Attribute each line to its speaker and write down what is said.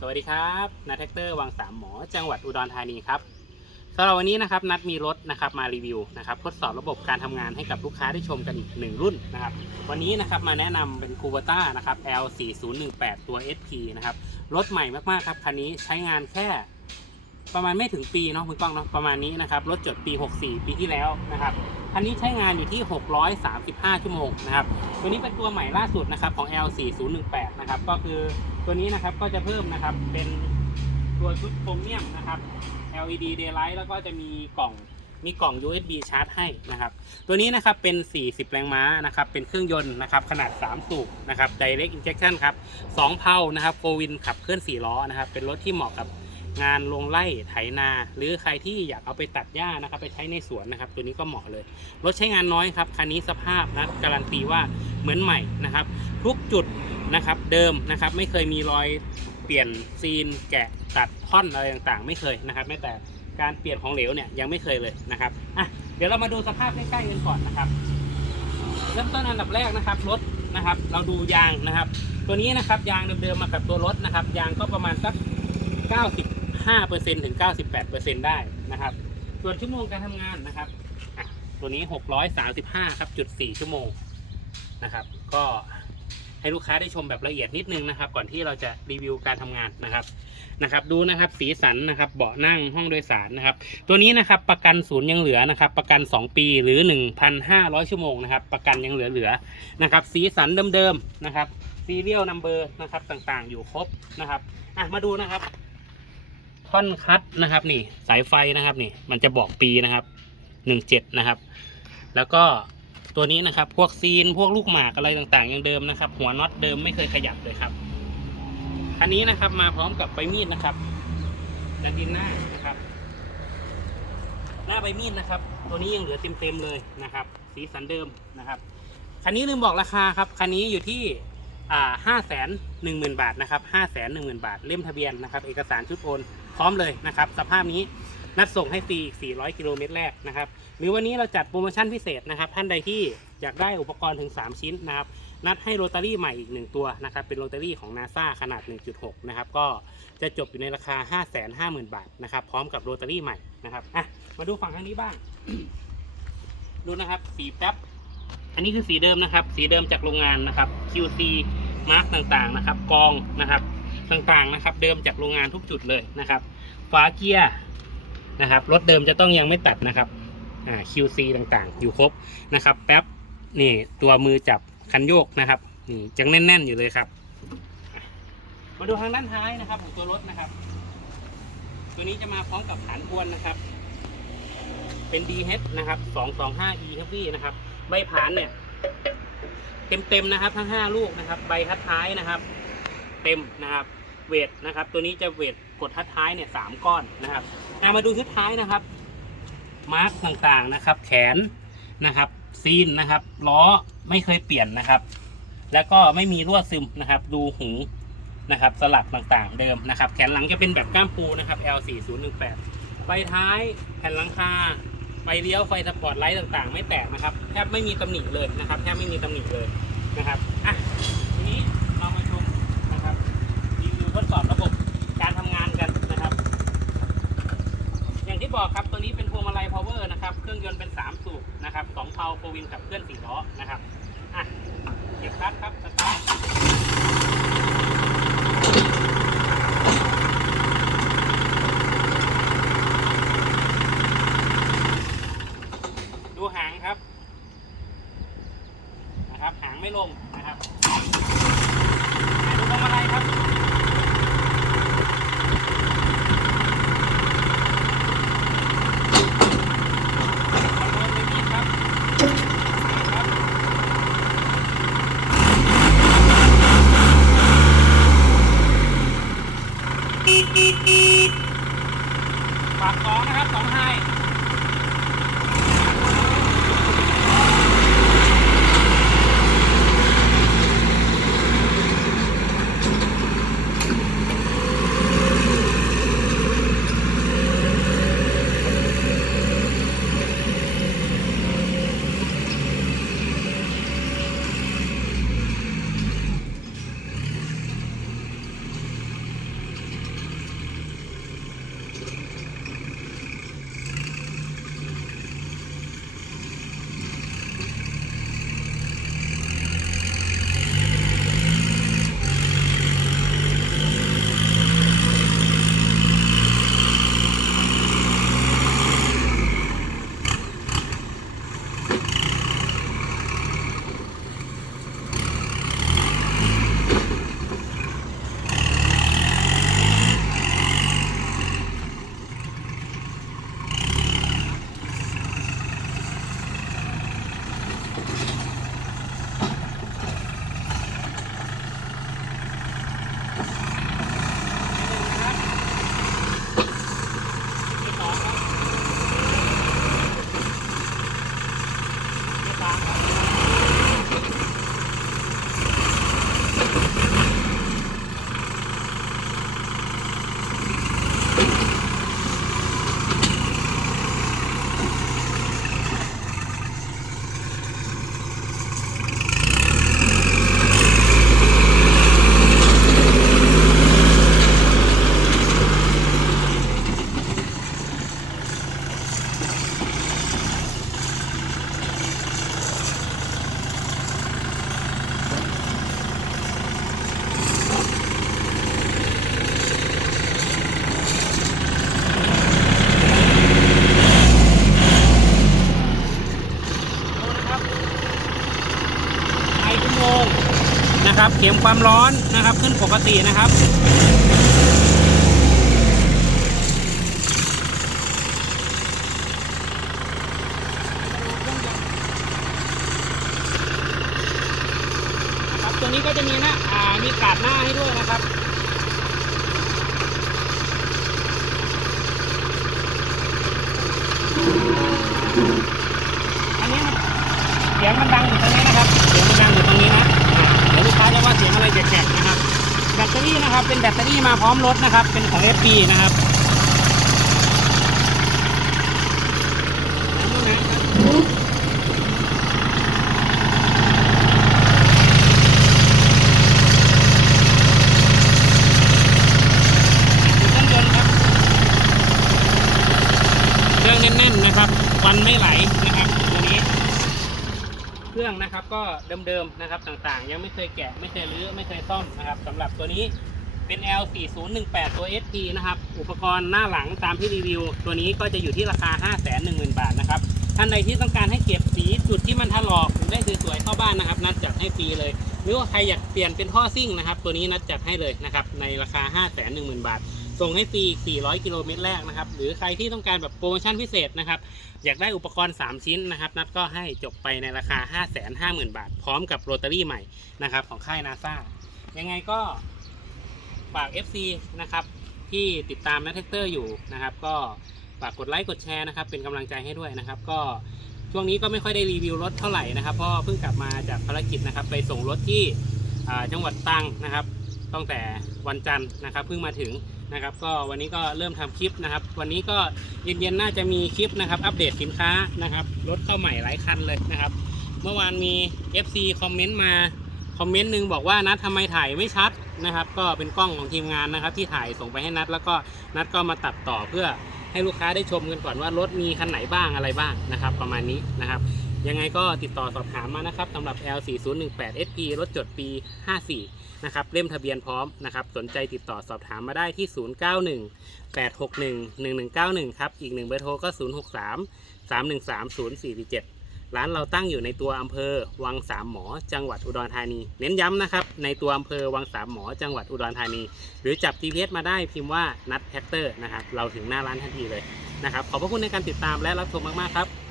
Speaker 1: สวัสดีครับนัทแท็กเตอร์วังสามหมอจังหวัดอุดรธานีครับสำหรับวันนี้นะครับนัดมีรถนะครับมารีวิวนะครับทดสอบระบบการทำงานให้กับลูกค้าได้ชมกันอีกหนึ่งรุ่นนะครับวันนี้นะครับมาแนะนำเป็น c u b a t a นะครับ L4018 ตัว SP นะครับรถใหม่มากๆครับคันนี้ใช้งานแค่ประมาณไม่ถึงปีเนาะคุณก้องเนาะประมาณนี้นะครับรถจดปี 64 ปีที่แล้วนะครับคันนี้ใช้งานอยู่ที่ 635 ชั่วโมงนะครับตัวนี้เป็นตัวใหม่ล่าสุดนะครับของ L4018 นะครับก็คือ ตัวนี้นะครับก็จะเพิ่มนะครับเป็นตัวชุดโครเมียมนะครับ LED daylight แล้วก็จะมีกล่องมีกล่อง USB ชาร์จให้นะครับ ตัวนี้นะครับเป็น 40 แรงม้านะครับ เป็นเครื่องยนต์นะครับ ขนาด 3 สูบนะครับ direct injection ครับ 2 เพานะครับโฟวินขับเคลื่อน 4 ล้อนะครับ เป็นรถที่เหมาะกับงานลงไล่ไถนา หรือใครที่อยากเอาไปตัดหญ้านะครับ ไปใช้ในสวนนะครับ ตัวนี้ก็เหมาะเลย รถใช้งานน้อยครับ คันนี้สภาพนะ การันตีว่าเหมือนใหม่นะครับ ทุกจุด นะครับเดิมนะครับไม่เคยมีรอยเปลี่ยนซีนแกะตัดท่อนอะไรต่างๆ ไม่เคยนะครับแม้แต่การเปลี่ยนของเหลวเนี่ยยังไม่เคยเลยนะครับอะเดี๋ยวเรามาดูสภาพใกล้ๆกันก่อนนะครับเริ่มต้นอันดับแรกนะครับรถนะครับเราดูยางนะครับ ตัวนี้นะครับยางเดิมๆมากับตัวรถนะครับยางก็ประมาณสัก 95%ถึง 98%ได้นะครับ ส่วนชั่วโมงการทำงานนะครับตัวนี้ 635 ครับจุด4ชั่วโมงนะครับ ก็ ให้ลูกค้าได้ชมแบบละเอียดนิดนึงนะครับ ก่อนที่เราจะรีวิวการทำงานนะครับนะครับ ดูนะครับสีสันนะครับเบาะนั่งห้องโดยสารนะครับ ตัวนี้นะครับประกันศูนย์ยังเหลือนะครับ ประกัน 2 ปีหรือ 1,500 ชั่วโมงนะครับ ประกันยังเหลือๆนะครับ สีสันเดิมๆนะครับซีเรียลนัมเบอร์นะครับต่างๆ อยู่ครบนะครับอะมาดูนะครับท่อนคัดนะครับนี่สายไฟนะครับนี่มันจะบอกปีนะครับหนึ่งเจ็ดนะครับ แล้วก็ ตัวนี้นะครับ พวกซีน พวกลูกหมากอะไรต่างๆยังเดิมนะครับ หัวน็อตเดิมไม่เคยขยับเลยครับ อันนี้นะครับมาพร้อมกับใบมีดนะครับดันดินหน้านะครับ หน้าใบมีดนะครับ ตัวนี้ยังเหลือเต็มๆเลยนะครับ สีสันเดิมนะครับ คันนี้ลืมบอกราคาครับ คันนี้อยู่ที่ห้าแสนหนึ่งหมื่นบาทนะครับห้าแสนหนึ่งหมื่นบาท เล่มทะเบียนนะครับ เอกสารชุดโอนพร้อมเลยนะครับ สภาพนี้ นัดส่งให้ฟรีอีก 400 กิโลเมตรแรกนะครับ หรือวันนี้เราจัดโปรโมชั่นพิเศษนะครับ ท่านใดที่อยากได้อุปกรณ์ถึง 3 ชิ้นนะครับ นัดให้โรตารี่ใหม่อีก 1 ตัวนะครับ เป็นโรตารี่ของ NASA ขนาด 1.6 นะครับ ก็จะจบอยู่ในราคา 550,000 บาทนะครับ พร้อมกับโรตารี่ใหม่นะครับ อะ มาดูฝั่งทางนี้บ้าง ดูนะครับ สีแป๊บ อันนี้คือสีเดิมนะครับ สีเดิมจากโรงงานนะครับ QC มาร์กต่างๆนะครับ กองนะครับ ต่างๆนะครับ เดิมจากโรงงานทุกจุดเลยนะครับ ฝาเกียร์ นะครับรถเดิมจะต้องยังไม่ตัดนะครับอ่า QC ต่างๆ อยู่ครบนะครับ แป๊บนี่ตัวมือจับคันโยกนะครับนี่ยังแน่นๆอยู่เลยครับมาดูทางด้านท้ายนะครับของตัวรถนะครับ ตัวนี้จะมาพร้อมกับฐานพวนนะครับ เป็น DH นะครับ 225E Heavy นะครับ ใบผานเนี่ย เต็มๆนะครับ ทั้ง 5 ลูกนะครับ ใบทัดท้ายนะครับ เต็มนะครับ เวทนะครับ ตัวนี้จะเวท กดทัดท้ายเนี่ยสามก้อนนะครับมาดูชุดท้ายนะครับ มาร์กต่างๆนะครับ แขนนะครับซีนนะครับ ล้อไม่เคยเปลี่ยนนะครับ แล้วก็ไม่มีรั่วซึมนะครับ ดูหูนะครับ สลักต่างๆ เดิมนะครับ แขนหลังจะเป็นแบบก้ามปูนะครับ L4018 ไฟท้ายแผ่นหลังคาไฟเลี้ยวไฟสปอร์ตไลท์ต่างๆ ไม่แตกนะครับแทบไม่มีตำหนิเลยนะครับแทบไม่มีตำหนิเลยนะครับอะทีนี้เรามาชมนะครับรีวิวทดสอบระบบการทำงานกันนะครับ อย่างที่ บอกครับตัวนี้เป็นพวงมาลัย power นะครับ เครื่องยนต์เป็น 3 สูบนะครับ2เพลาโฟวินกับเคลื่อน4ล้อนะครับอะเก็บคลัตช์ครับสตาร์ทดูหางครับนะครับ หางไม่ลงนะครับดูพวงมาลัยครับ ข็มความร้อนนะครับ ขึ้นปกตินะครับครับตัวนี้ก็จะมีหน้าอ่ามีกาดหน้าให้ด้วยนะครับ อันนี้มันเสียงมันดังอยู่ตรงนี้นะครับ เสียงมันดังอยู่ตรงนี้นะอ่าเดี๋ยวลูกค้าจะว่าเสียงอะไรแจกๆนะครับ แบต เป็นแบตเตอรี่มาพร้อมรถนะครับ เป็นของ FB นะครับเครื่องยนต์ครับเครื่องแน่นๆนะครับวันไม่ไหลนะครับตัวนี้ เครื่องนะครับก็เดิมๆนะครับต่างๆ ยังไม่เคยแกะไม่เคยรื้อไม่เคยซ่อมนะครับสำหรับตัวนี้ เป็น L4018 ตัว SP นะครับ อุปกรณ์หน้าหลังตามที่รีวิว ตัวนี้ก็จะอยู่ที่ราคา 510,000 บาทนะครับ ท่านใดที่ต้องการให้เก็บสีจุดที่มันถลอกหรือได้สวยๆเข้าบ้านนะครับ นัดจัดให้ฟรีเลย หรือว่าใครอยากเปลี่ยนเป็นท่อซิ่งนะครับ ตัวนี้นัดจัดให้เลยนะครับ ในราคา 510,000 บาท ส่งให้ฟรี 400 กิโลเมตรแรกนะครับ หรือใครที่ต้องการแบบโปรโมชั่นพิเศษนะครับ อยากได้อุปกรณ์ 3 ชิ้นนะครับ นัดก็ให้จบไปในราคา 550,000 บาท พร้อมกับโรตารี่ใหม่นะครับของค่ายนาซายังไงก็ ฝาก FC นะครับที่ติดตามนัทเทคเตอร์อยู่นะครับ ก็ฝากกดไลค์กดแชร์นะครับเป็นกำลังใจให้ด้วยนะครับ ก็ช่วงนี้ก็ไม่ค่อยได้รีวิวรถเท่าไหร่นะครับเพราะเพิ่งกลับมาจากภารกิจนะครับ ไปส่งรถที่จังหวัดตรังนะครับตั้งแต่วันจันทร์นะครับเพิ่งมาถึงนะครับ ก็วันนี้ก็เริ่มทำคลิปนะครับ วันนี้ก็เย็นๆน่าจะมีคลิปนะครับ อัปเดตสินค้านะครับรถเข้าใหม่หลายคันเลยนะครับ เมื่อวานมี FC คอมเมนต์มาคอมเมนต์หนึ่งบอกว่านัดทำไมถ่ายไม่ชัด นะครับ ก็เป็นกล้องของทีมงานนะครับ ที่ถ่ายส่งไปให้นัด แล้วก็นัดก็มาตัดต่อเพื่อให้ลูกค้าได้ชมกันก่อนว่ารถมีคันไหนบ้างอะไรบ้างนะครับ ประมาณนี้นะครับ ยังไงก็ติดต่อสอบถามมานะครับสำหรับ L4018 SP รถจดปี 54 นะครับเล่มทะเบียนพร้อมนะครับ สนใจติดต่อสอบถามมาได้ที่ 091 861 1191 ครับ อีกหนึ่งเบอร์โทรก็ 063 313 0447 ร้านเราตั้งอยู่ในตัวอำเภอวังสามหมอ จังหวัดอุดรธานี เน้นย้ำนะครับ ในตัวอำเภอวังสามหมอ จังหวัดอุดรธานี หรือจับ GPS มาได้พิมพ์ว่านัดแท็กเตอร์นะครับ เราถึงหน้าร้านทันทีเลยนะครับ ขอบพระคุณในการติดตามและรับชมมาก ๆ ครับ